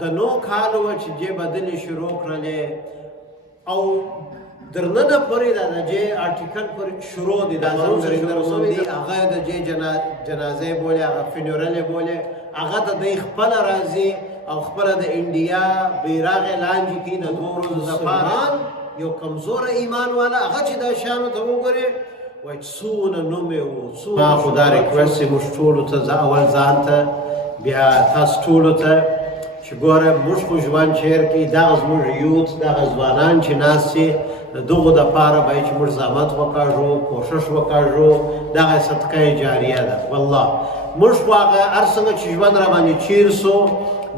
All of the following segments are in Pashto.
د نو کالو چې جې بدلې شروع کړلې او درنه پورې د جې آرټیکل پر شروع دي دا زموږ دي هغه د جې جنازې بولې هغه فینورل بولې هغه د خپل راځي او خپل د انډیا بیرغ لاندې کې د 2 ورځې لپاره یو کمزور ایمان والا هغه چې د شانو ته وګوري وای څونه نومې وو څونه خدا ریکوست موږ ټول ته اول ځان ته بیا تاسو ټول ته چې ګوره موږ خو ژوند چیر کې دغه زموږ یوت دغه ځوانان چې ناست دغه دپاره باید چې موږ زحمت وکړو کوشش وکړو دغه صدقه جاریه ده والله موږ خو هغه هر څنګه چې ژوند راباندې چیر سو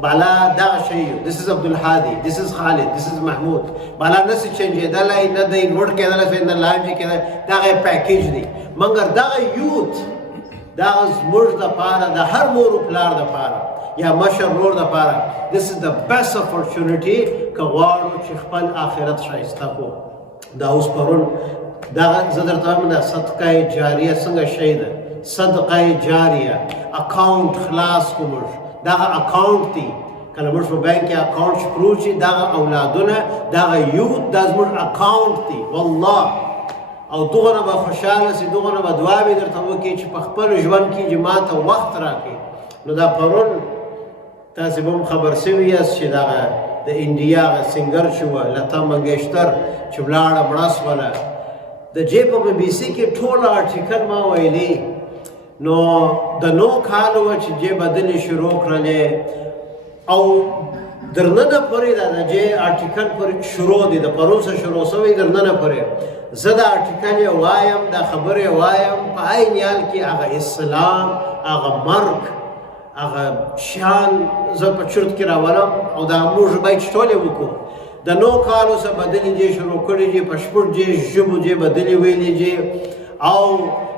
بالا دغه شی this is عبدالهادي this is خالد this is محمود بالا نسي چینجېدلی نه دی لوړ کېدلی نه لاندې کېدلی دغه پیکیج دی مګر دغه یوت دغه زموږ دپاره د هر مور و پلار دپاره یا مشر ورور دپاره this is the best opportunity که غواړو چې خپل آخرت ښایسته کړو دا اوس پرون دغه زه درته وایم دا صدقه جاریه څنګه شی ده صدقه جاریه اکاونټ خلاص کړو موږ دغه اکاونټ دی کله موږ په بانک کې اکاونټ شروع شي دغه اولادونه دغه یوت دا زموږ اکاونټ دی والله او دغه به خوشاله سي دغه به دعاوې درته وکړي چې په خپل ژوند کې چې ماته وخت راکړي نو دا پرون تاسې به هم خبر سوي یاست چې دغه د انډیا هغه سینګر چې وه لتا منګیشتر چې ولاړه مړه سوله د جې په بي بي سي کې ټول آرټیکل ما ویلي نو د نو کالو چې جې بدلې شروع کړلې او درنه پورې د جې آرټیکل پر شروع دي د پرون څخه شروع شوی درنه پورې زه دا آرټیکل وایم دا خبرې وایم په عین حال کې هغه اسلام هغه مرګ هغه شان زه په چرت کې راولم او دا موږ باید ټولې وکړو د نو کالو څخه بدلې جې شروع کړي جې په شپږ جې ژبو جې بدلې ویلې جې او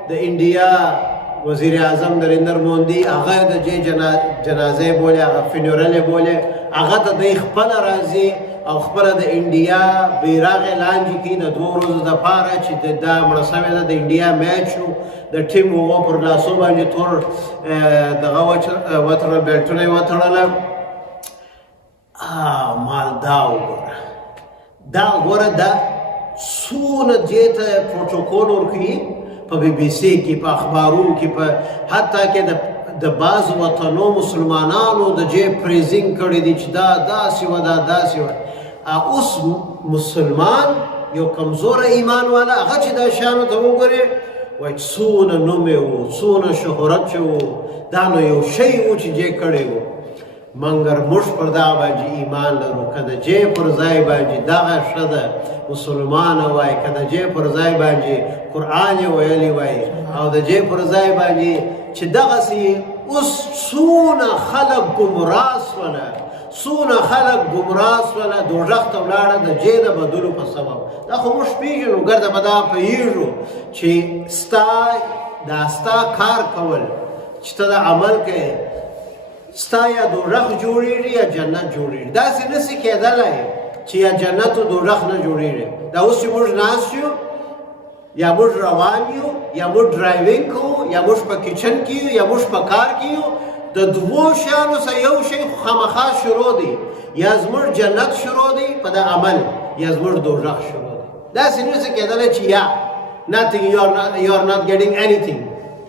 د انډیا وزیر اعظم نریندر مودي هغه د جنازې بولې هغه فینورل بولې هغه د خپل راځي او خپل د انډیا بیرغ لاندې کې د 2 ورځې دپاره چې دا مړه سوې ده د انډیا میچ و د ټیم هغو پر لاسو باندې تور دغه وتړل بیلټونه یې وتړله مال دا وګوره دا وګوره دا څونه دې ته پروټوکول ورکوي په بي بي سي کې په اخبارونو کې په حتی کې د بعض وطنو مسلمانانو د جې پریزینګ کړی دي چې دا داسې وه دا داسې وه اوس مسلمان یو کمزور ایمان والا هغه چې دا شانو ته وګورې وایي څونه نومې وو څونه شهرت چې وو دا نو یو شی و چې جې کړی وو مګر موږ پر دغه باندې ایمان لرو که د جې پر ځای باندې دغه ښه ده مسلمانه وای که د جې پر ځای باندې قرآن یې ویلی وای او د جې پر ځای باندې چې دغسې اوس څونه خلک ګمراه سوله څونه خلک ګمراه سوله دوژخ ته ولاړه د جې د بدلو په سبب دا خو موږ پېژنو ګرده به دا پوهېږو چې ستا کار کول چې ته د عمل کوې ستا یا دوژخ جوړېږي یا جنت جوړېږي داسې نسي کېدلی چې یا جنت و دوژخ نه جوړېږي دا اوس چې موږ ناست یو یا موږ روان یو یا موږ ډرایوینګ کوو یا موږ په کچن کې یو یا موږ په کار کې یو د دوو شیانو څخه یو شی خامخا شروع دی یا زموږ جنت شروع دی په د عمل یا زموږ دوژخ شروع دی داسې نسي کېدلی چې یا nothing you are not getting anything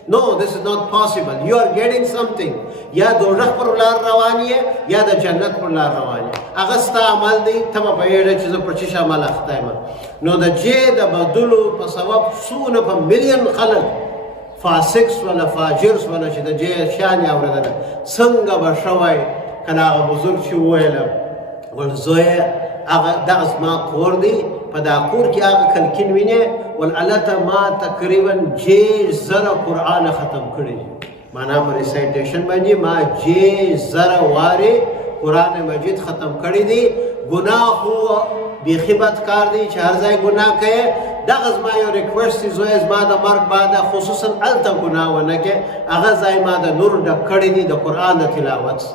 No, this is not possible. You are getting something. یا دوژخ پر لار روان یې یا د جنت پر لار روان یې هغه ستا عمل دی ته به پوهېږې چې زه پر څه عمل اخته یم نو د جې د بدلو په سبب څونه په ملیون خلک فاسق سوله فاجر سوله چې د جې شان یې اورېدله څنګه به شوی کله هغه بزرګ چې وویله ول زویه هغه دغه زما کور دی په دا کور کې هغه کلکین وینې ول هلته ما تقریبا 10,000 قرآن ختم کړي دي معنا په ریسایټیشن باندې ما 10,000 وارې قرآن مجید ختم کړي دي ګناه خو بیخي بد کار دی چې هر ځای ګناه کوې دغه زما یو ریکویسټ دی زویه زما د مرګ بعده خصوصا هلته ګناه ونه کړې هغه ځای ما د نور ډک کړي دي د قرآن د تلاوت